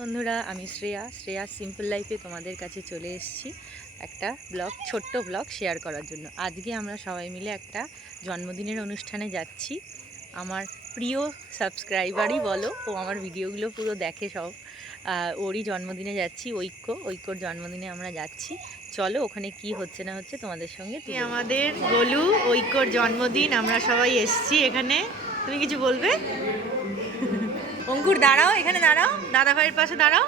বন্ধুরা, আমি শ্রেয়া সিম্পল লাইফে তোমাদের কাছে চলে এসেছি একটা ছোট্ট ব্লগ শেয়ার করার জন্য। আজকে আমরা সবাই মিলে একটা জন্মদিনের অনুষ্ঠানে যাচ্ছি। আমার প্রিয় সাবস্ক্রাইবারই বলো, ও আমার ভিডিওগুলো পুরো দেখে সব। ওরই জন্মদিনে যাচ্ছি, ঐক্যর জন্মদিনে আমরা যাচ্ছি। চলো ওখানে কি হচ্ছে না হচ্ছে তোমাদের সঙ্গে। আমাদের গোলু ঐক্যর জন্মদিন, আমরা সবাই এসেছি এখানে। তুমি কিছু বলবে? অঙ্কুর দাঁড়াও, এখানে দাঁড়াও, দাদা ভাইয়ের পাশে দাঁড়াও।